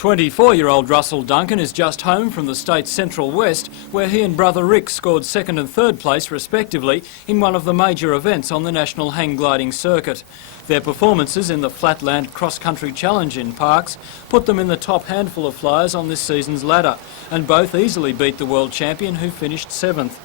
24-year-old Russell Duncan is just home from the state's Central West, where he and brother Rick scored second and third place respectively in one of the major events on the national hang gliding circuit. Their performances in the Flatland Cross-Country Challenge in Parkes put them in the top handful of flyers on this season's ladder, and both easily beat the world champion, who finished 7th.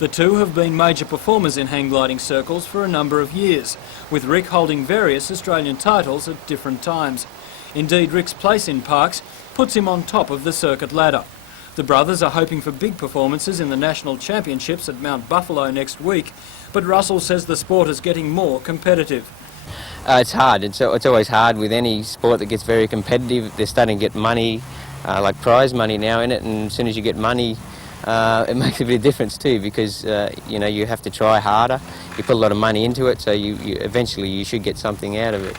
The two have been major performers in hang gliding circles for a number of years, with Rick holding various Australian titles at different times. Indeed, Rick's place in Parkes puts him on top of the circuit ladder. The brothers are hoping for big performances in the national championships at Mount Buffalo next week, but Russell says the sport is getting more competitive. It's hard. It's always hard with any sport that gets very competitive. They're starting to get money, like prize money now in it, and as soon as you get money, it makes a bit of difference too, because you have to try harder. You put a lot of money into it, so eventually you should get something out of it.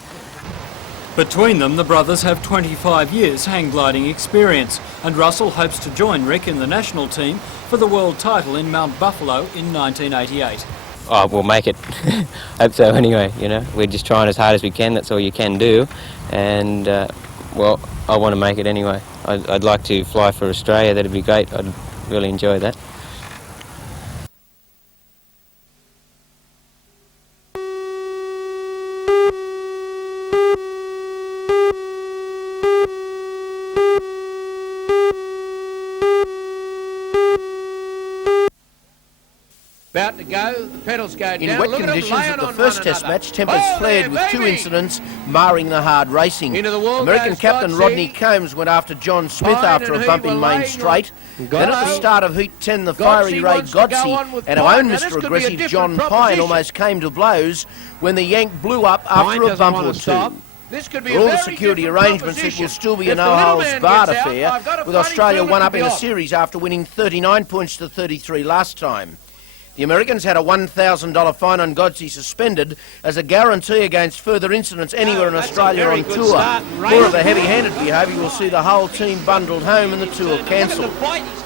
Between them, the brothers have 25 years hang gliding experience, and Russell hopes to join Rick in the national team for the world title in Mount Buffalo in 1988. Oh, we'll make it. Hope so anyway, We're just trying as hard as we can, that's all you can do. And, well, I want to make it anyway. I'd like to fly for Australia, that'd be great. I'd really enjoy that. About to go, the pedals go down. In wet conditions at the first test match, tempers flared with two incidents marring the hard racing. American captain Rodney Combs went after John Smith after a bump in Main Straight. Then at the start of Heat 10, the fiery Ray Godsey and our own Mr Aggressive John Pine almost came to blows when the Yank blew up after a bump or two. For all the security arrangements, it will still be a no-holds-barred affair, with Australia one up in the series after winning 39 points to 33 last time. The Americans had a $1,000 fine on Godsey suspended as a guarantee against further incidents anywhere in Australia on tour. More of the heavy-handed behaviour will see the whole team bundled home and the tour cancelled.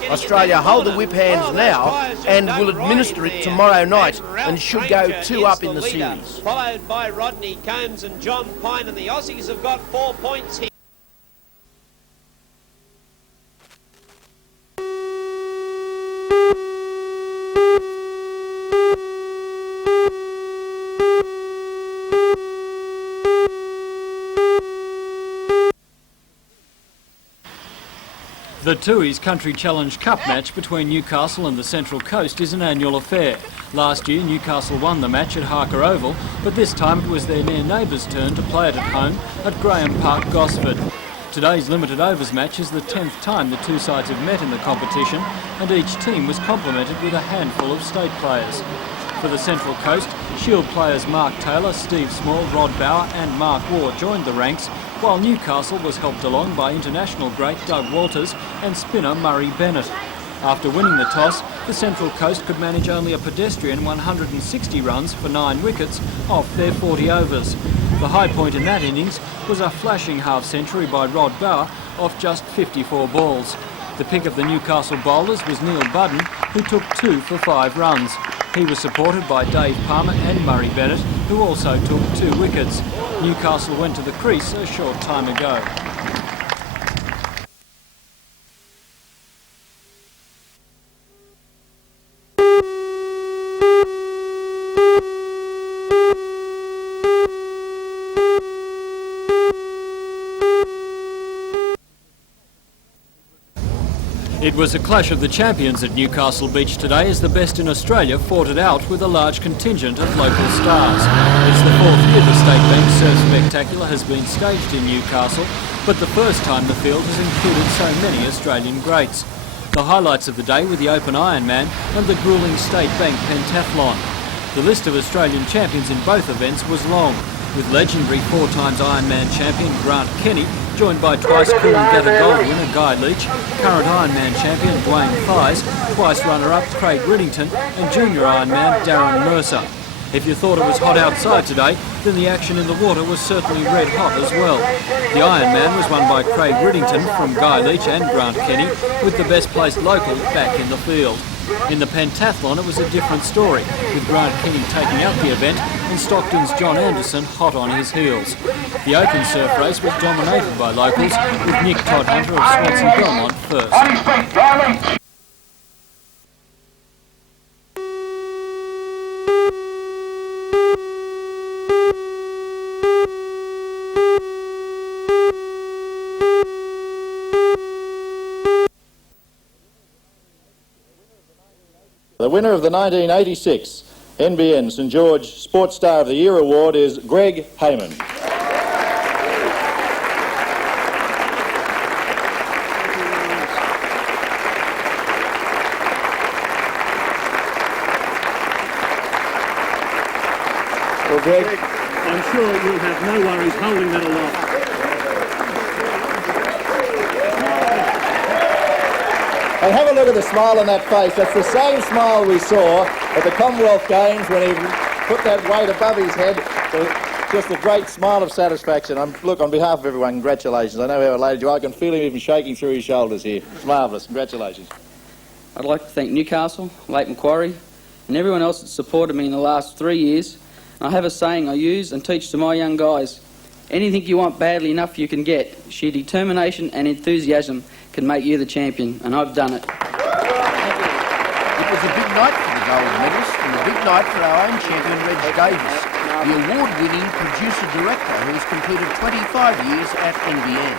Australia hold the whip hands now and will administer it tomorrow night and should go 2 up in the series. Followed by Rodney Combs and John Pine, and the Aussies have got 4 points here. The Tooheys Country Challenge Cup match between Newcastle and the Central Coast is an annual affair. Last year, Newcastle won the match at Harker Oval, but this time it was their near neighbours' turn to play it at home at Graham Park, Gosford. Today's limited overs match is the 10th time the two sides have met in the competition, and each team was complemented with a handful of state players. For the Central Coast, Shield players Mark Taylor, Steve Small, Rod Bauer and Mark Waugh joined the ranks, while Newcastle was helped along by international great Doug Walters and spinner Murray Bennett. After winning the toss, the Central Coast could manage only a pedestrian 160 runs for 9 wickets off their 40 overs. The high point in that innings was a flashing half-century by Rod Bauer off just 54 balls. The pick of the Newcastle bowlers was Neil Budden, who took 2 for 5 runs. He was supported by Dave Palmer and Murray Bennett, who also took 2 wickets. Newcastle went to the crease a short time ago. It was a clash of the champions at Newcastle Beach today as the best in Australia fought it out with a large contingent of local stars. It's the 4th year the State Bank Surf Spectacular has been staged in Newcastle, but the first time the field has included so many Australian greats. The highlights of the day were the Open Ironman and the gruelling State Bank Pentathlon. The list of Australian champions in both events was long, with legendary 4 times Ironman champion Grant Kenny, joined by twice Coolangatta Gold winner Guy Leach, current Ironman champion Dwayne Thies, twice runner-up Craig Riddington and junior Ironman Darren Mercer. If you thought it was hot outside today, then the action in the water was certainly red hot as well. The Ironman was won by Craig Riddington from Guy Leach and Grant Kenny, with the best placed local back in the field. In the pentathlon, it was a different story, with Grant King taking out the event and Stockton's John Anderson hot on his heels. The open surf race was dominated by locals, with Nick Todhunter of Swansea Belmont first. The winner of the 1986 NBN St George Sports Star of the Year Award is Greg Heyman. Well, Greg, I'm sure you'll have no worries holding that aloft. and have a look at the smile on that face. That's the same smile we saw at the Commonwealth Games when he put that weight above his head. Just a great smile of satisfaction. Look, on behalf of everyone, congratulations. I know how elated you are. I can feel him even shaking through his shoulders here. It's marvellous. Congratulations. I'd like to thank Newcastle, Lake Macquarie, and everyone else that supported me in the last 3 years. I have a saying I use and teach to my young guys. Anything you want badly enough you can get. Sheer determination and enthusiasm can make you the champion, and I've done it. It was a big night for the gold medalist and a big night for our own champion, Reg Davis, the award-winning producer-director who has completed 25 years at NBN.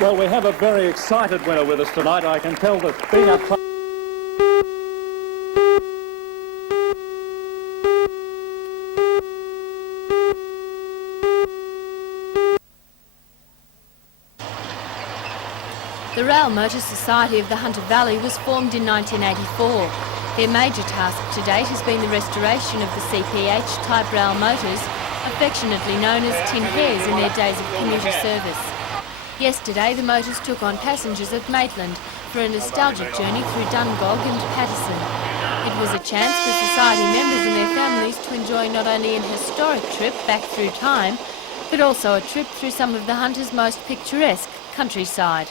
Well, we have a very excited winner with us tonight. I can tell that being up close. The Rail Motor Society of the Hunter Valley was formed in 1984. Their major task to date has been the restoration of the CPH-type rail motors, affectionately known as tin hares in their days of commuter service. Yesterday, the motors took on passengers at Maitland for a nostalgic journey through Dungog and Patterson. It was a chance for society members and their families to enjoy not only an historic trip back through time, but also a trip through some of the Hunter's most picturesque countryside.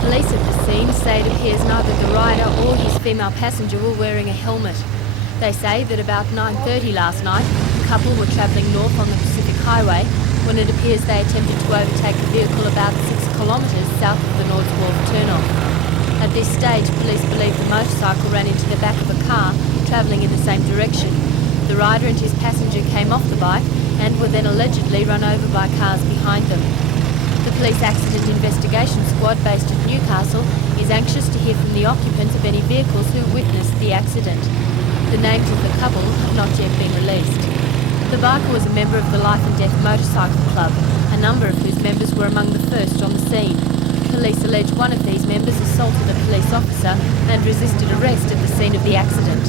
Police at the scene say it appears neither the rider or his female passenger were wearing a helmet. They say that about 9:30 last night, the couple were travelling north on the Pacific Highway when it appears they attempted to overtake a vehicle about 6 kilometres south of the North Wharf turnoff. At this stage, police believe the motorcycle ran into the back of a car travelling in the same direction. The rider and his passenger came off the bike and were then allegedly run over by cars behind them. The Police Accident Investigation Squad based at Newcastle is anxious to hear from the occupants of any vehicles who witnessed the accident. The names of the couple have not yet been released. The biker was a member of the Life and Death Motorcycle Club, a number of whose members were among the first on the scene. Police allege one of these members assaulted a police officer and resisted arrest at the scene of the accident.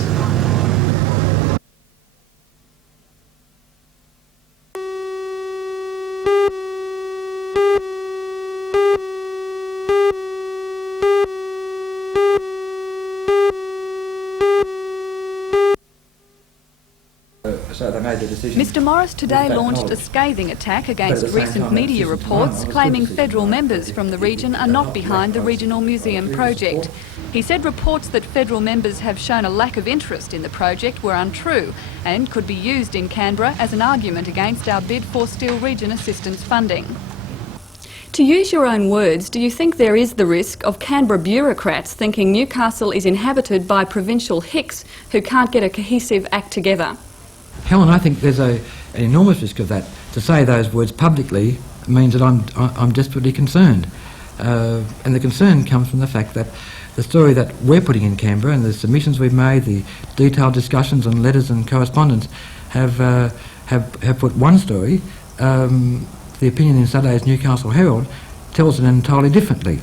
So they made the decision. Mr Morris today launched a scathing attack against recent media reports claiming federal members from the region are not behind the regional museum project. He said reports that federal members have shown a lack of interest in the project were untrue and could be used in Canberra as an argument against our bid for Steel Region assistance funding. To use your own words, do you think there is the risk of Canberra bureaucrats thinking Newcastle is inhabited by provincial hicks who can't get a cohesive act together? Helen, I think there's an enormous risk of that. To say those words publicly means that I'm desperately concerned. And the concern comes from the fact that the story that we're putting in Canberra and the submissions we've made, the detailed discussions and letters and correspondence have put one story. The opinion in Sunday's Newcastle Herald tells it entirely differently.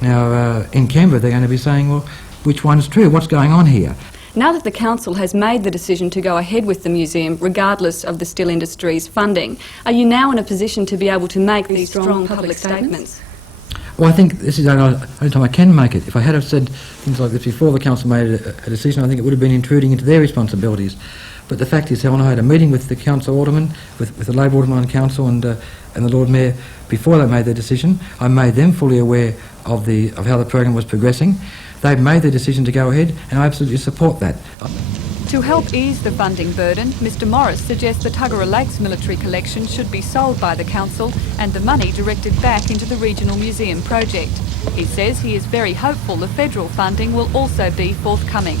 Now, in Canberra they're going to be saying, well, which one's true? What's going on here? Now that the council has made the decision to go ahead with the museum, regardless of the steel industry's funding, are you now in a position to be able to make these strong public statements? Well, I think this is the only time I can make it. If I had have said things like this before the council made a decision, I think it would have been intruding into their responsibilities. But the fact is, when I had a meeting with the council alderman, with the Labor alderman on council and the Lord Mayor before they made their decision, I made them fully aware of how the program was progressing. They've made their decision to go ahead, and I absolutely support that. To help ease the funding burden, Mr Morris suggests the Tuggerah Lakes military collection should be sold by the council and the money directed back into the regional museum project. He says he is very hopeful the federal funding will also be forthcoming.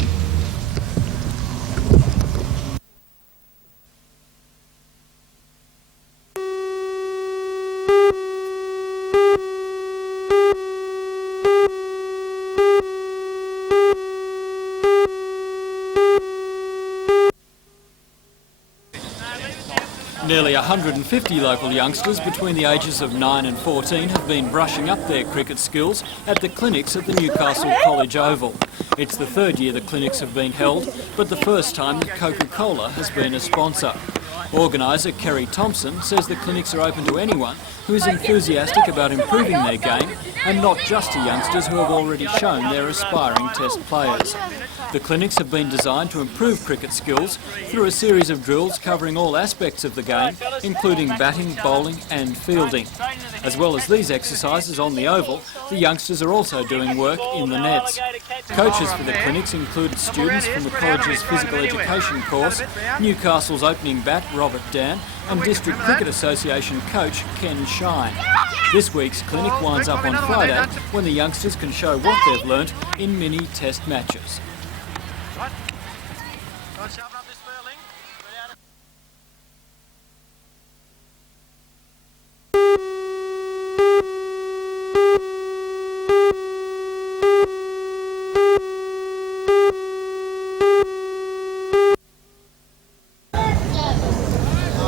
Nearly 150 local youngsters between the ages of 9 and 14 have been brushing up their cricket skills at the clinics at the Newcastle College Oval. It's the third year the clinics have been held, but the first time that Coca-Cola has been a sponsor. Organiser Kerry Thompson says the clinics are open to anyone who is enthusiastic about improving their game and not just to youngsters who have already shown they're aspiring test players. The clinics have been designed to improve cricket skills through a series of drills covering all aspects of the game, including batting, bowling and fielding. As well as these exercises on the oval, the youngsters are also doing work in the nets. Coaches for the clinics included students from the college's physical education course, Newcastle's opening bat Robert Dan and District Cricket Association coach Ken Shine. This week's clinic winds up on Friday when the youngsters can show what they've learnt in mini test matches.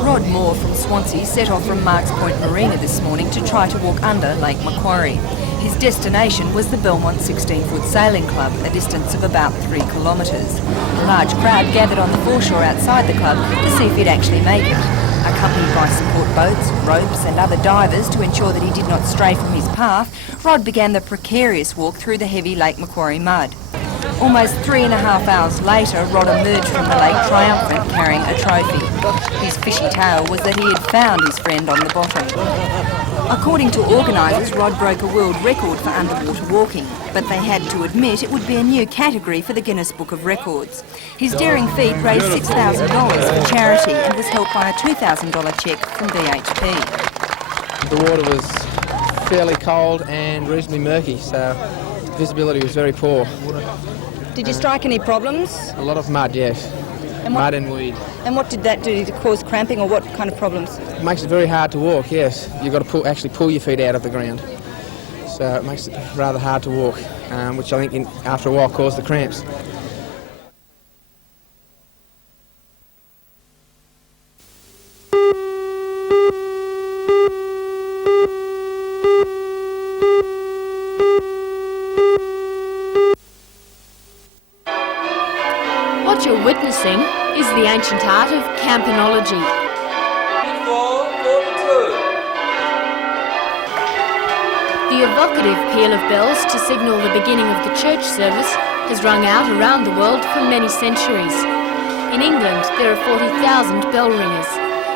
Rod Moore from Swansea set off from Marks Point Marina this morning to try to walk under Lake Macquarie. His destination was the Belmont 16-foot Sailing Club, a distance of about 3 kilometres. A large crowd gathered on the foreshore outside the club to see if he'd actually make it. Accompanied by support boats, ropes and other divers to ensure that he did not stray from his path, Rod began the precarious walk through the heavy Lake Macquarie mud. Almost 3.5 hours later, Rod emerged from the lake triumphant, carrying a trophy. His fishy tale was that he had found his friend on the bottom. According to organisers, Rod broke a world record for underwater walking, but they had to admit it would be a new category for the Guinness Book of Records. His daring feat raised $6,000 for charity and was helped by a $2,000 cheque from BHP. The water was fairly cold and reasonably murky, so visibility was very poor. Did you strike any problems? A lot of mud, yes. Mud and weed. And what did that do? Did it cause cramping or what kind of problems? It makes it very hard to walk, yes. You've got to actually pull your feet out of the ground. So it makes it rather hard to walk, which I think after a while caused the cramps. What you're witnessing is the ancient art of campanology. The evocative peal of bells to signal the beginning of the church service has rung out around the world for many centuries. In England, there are 40,000 bell ringers.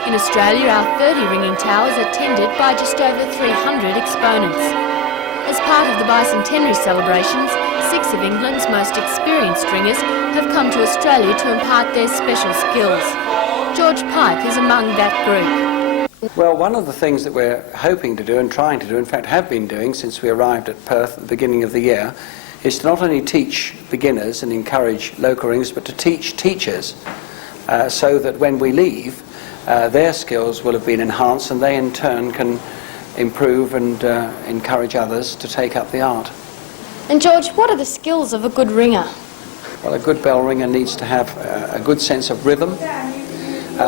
In Australia, our 30 ringing towers are tended by just over 300 exponents. As part of the bicentenary celebrations, 6 of England's most experienced ringers have come to Australia to impart their special skills. George Pipe is among that group. Well, one of the things that we're hoping to do and trying to do, in fact have been doing since we arrived at Perth at the beginning of the year, is to not only teach beginners and encourage local ringers, but to teach teachers so that when we leave, their skills will have been enhanced and they in turn can improve and encourage others to take up the art. And George, what are the skills of a good ringer? Well, a good bell ringer needs to have a good sense of rhythm,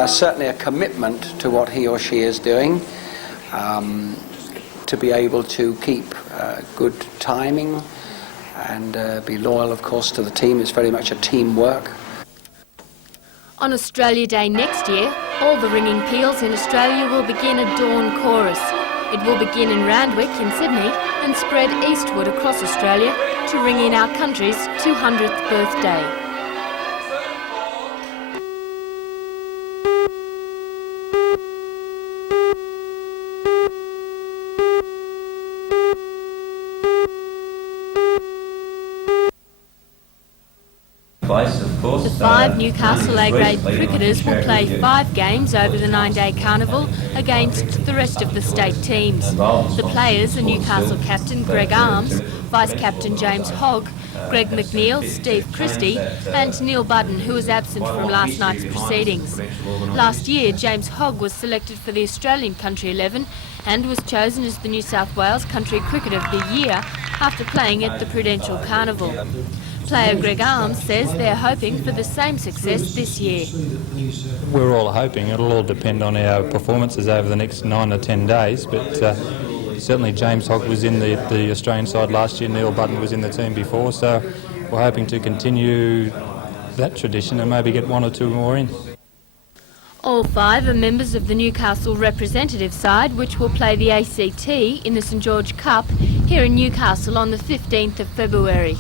certainly a commitment to what he or she is doing, to be able to keep good timing, and be loyal, of course, to the team. It's very much a teamwork. On Australia Day next year, all the ringing peals in Australia will begin a dawn chorus. It will begin in Randwick in Sydney and spread eastward across Australia to ring in our country's 200th birthday. The 5 Newcastle A-grade cricketers will play 5 games over the 9-day carnival against the rest of the state teams. The players are Newcastle captain Greg Arms, vice-captain James Hogg, Greg McNeil, Steve Christie and Neil Budden, who was absent from last night's proceedings. Last year, James Hogg was selected for the Australian Country 11 and was chosen as the New South Wales Country Cricketer of the Year after playing at the Prudential Carnival. Player Greg Arms says they're hoping for the same success this year. We're all hoping. It'll all depend on our performances over the next 9 or 10 days, but certainly James Hogg was in the Australian side last year, Neil Budden was in the team before, so we're hoping to continue that tradition and maybe get 1 or 2 more in. All 5 are members of the Newcastle representative side, which will play the ACT in the St George Cup here in Newcastle on the 15th of February.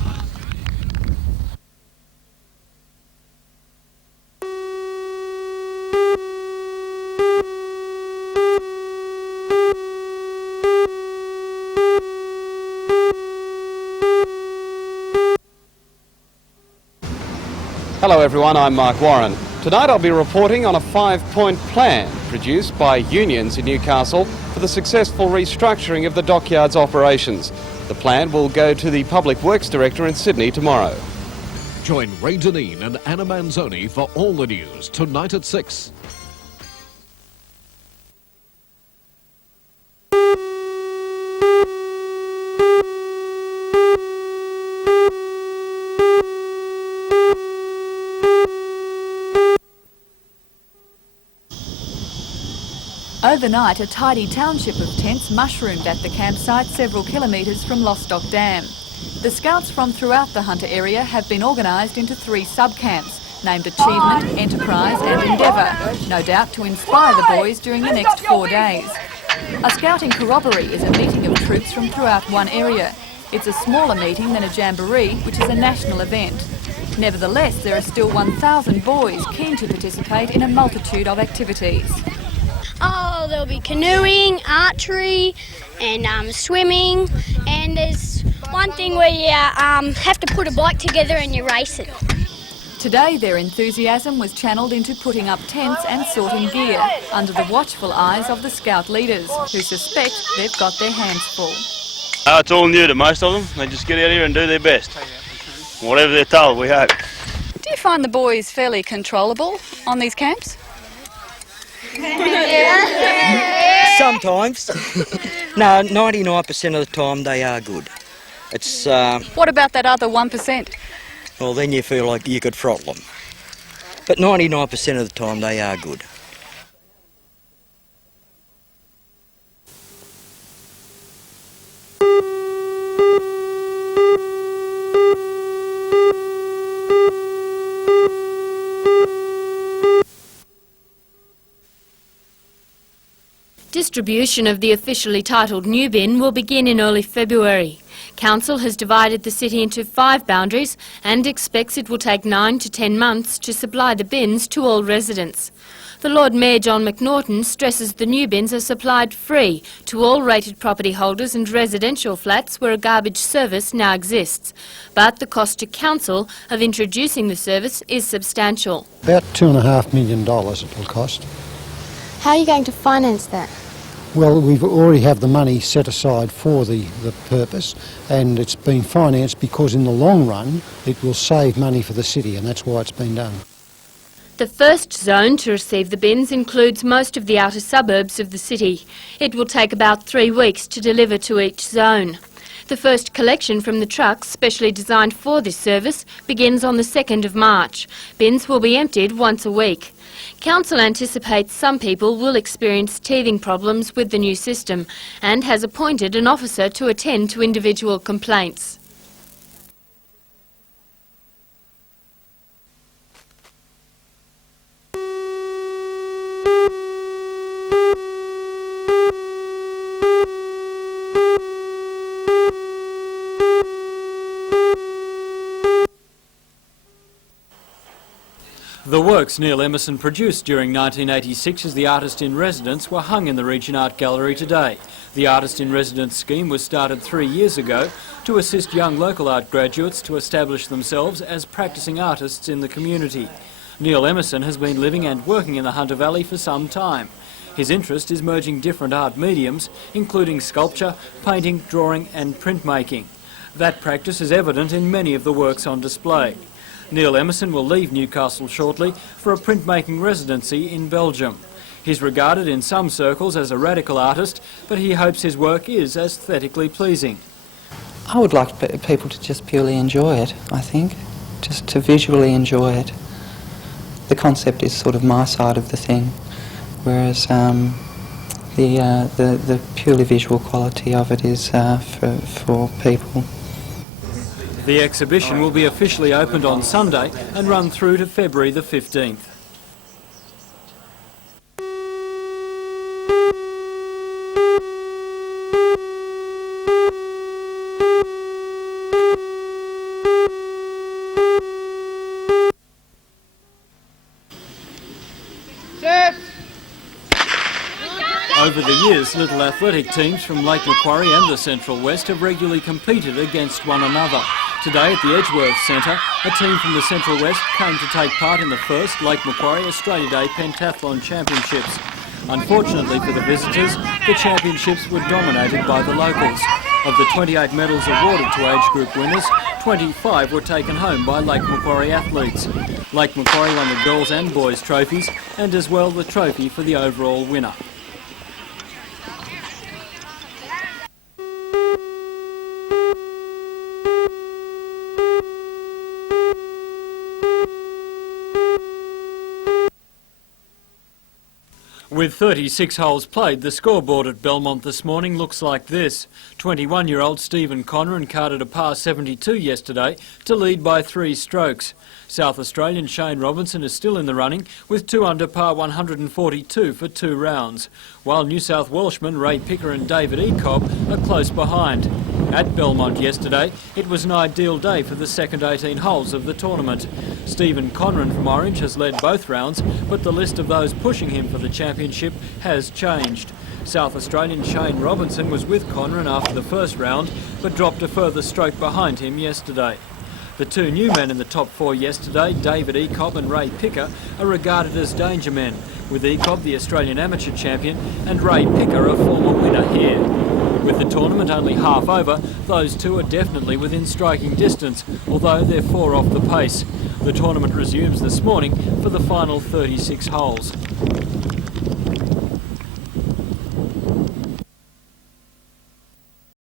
Hello everyone, I'm Mark Warren. Tonight I'll be reporting on a 5-point plan produced by unions in Newcastle for the successful restructuring of the dockyard's operations. The plan will go to the Public Works Director in Sydney tomorrow. Join Ray Deneen and Anna Manzoni for all the news tonight at 6. Overnight, a tidy township of tents mushroomed at the campsite several kilometres from Lostock Dam. The scouts from throughout the Hunter area have been organised into 3 sub-camps, named Achievement, Enterprise and Endeavour, no doubt to inspire the boys during the next 4 days. A scouting corroboree is a meeting of troops from throughout one area. It's a smaller meeting than a jamboree, which is a national event. Nevertheless, there are still 1,000 boys keen to participate in a multitude of activities. Oh, there'll be canoeing, archery and swimming, and there's one thing where you have to put a bike together and you race it. Today their enthusiasm was channelled into putting up tents and sorting gear under the watchful eyes of the scout leaders, who suspect they've got their hands full. It's all new to most of them. They just get out here and do their best. Whatever they're told, we hope. Do you find the boys fairly controllable on these camps? Sometimes. No, 99% of the time they are good. It's. What about that other 1%? Well, then you feel like you could throttle them. But 99% of the time they are good. Distribution of the officially titled new bin will begin in early February. Council has divided the city into 5 boundaries and expects it will take 9 to 10 months to supply the bins to all residents. The Lord Mayor John McNaughton stresses the new bins are supplied free to all rated property holders and residential flats where a garbage service now exists. But the cost to council of introducing the service is substantial. About $2.5 million it will cost. How are you going to finance that? Well, we've already have the money set aside for the purpose, and it's been financed because in the long run it will save money for the city, and that's why it's been done. The first zone to receive the bins includes most of the outer suburbs of the city. It will take about 3 weeks to deliver to each zone. The first collection from the trucks specially designed for this service begins on the 2nd of March. Bins will be emptied once a week. Council anticipates some people will experience teething problems with the new system and has appointed an officer to attend to individual complaints. The works Neil Emerson produced during 1986 as the artist-in-residence were hung in the Region Art Gallery today. The artist-in-residence scheme was started 3 years ago to assist young local art graduates to establish themselves as practising artists in the community. Neil Emerson has been living and working in the Hunter Valley for some time. His interest is merging different art mediums, including sculpture, painting, drawing and printmaking. That practice is evident in many of the works on display. Neil Emerson will leave Newcastle shortly for a printmaking residency in Belgium. He's regarded in some circles as a radical artist, but he hopes his work is aesthetically pleasing. I would like people to just purely enjoy it, I think, just to visually enjoy it. The concept is sort of my side of the thing, whereas the purely visual quality of it is for people. The exhibition will be officially opened on Sunday and run through to February the 15th. Over the years, little athletic teams from Lake Macquarie and the Central West have regularly competed against one another. Today at the Edgeworth Centre, a team from the Central West came to take part in the first Lake Macquarie Australia Day Pentathlon Championships. Unfortunately for the visitors, the championships were dominated by the locals. Of the 28 medals awarded to age group winners, 25 were taken home by Lake Macquarie athletes. Lake Macquarie won the girls' and boys' trophies, and as well the trophy for the overall winner. With 36 holes played, the scoreboard at Belmont this morning looks like this. 21-year-old Stephen Conran carded a par 72 yesterday to lead by 3 strokes. South Australian Shane Robinson is still in the running with 2 under par 142 for 2 rounds, while New South Welshman Ray Picker and David Ecob are close behind. At Belmont yesterday, it was an ideal day for the second 18 holes of the tournament. Stephen Conran from Orange has led both rounds, but the list of those pushing him for the championship has changed. South Australian Shane Robinson was with Conran after the first round, but dropped a further stroke behind him yesterday. The 2 new men in the top 4 yesterday, David Ecob and Ray Picker, are regarded as danger men, with Ecob the Australian amateur champion and Ray Picker a former winner here. With the tournament only half over, those 2 are definitely within striking distance, although they're 4 off the pace. The tournament resumes this morning for the final 36 holes.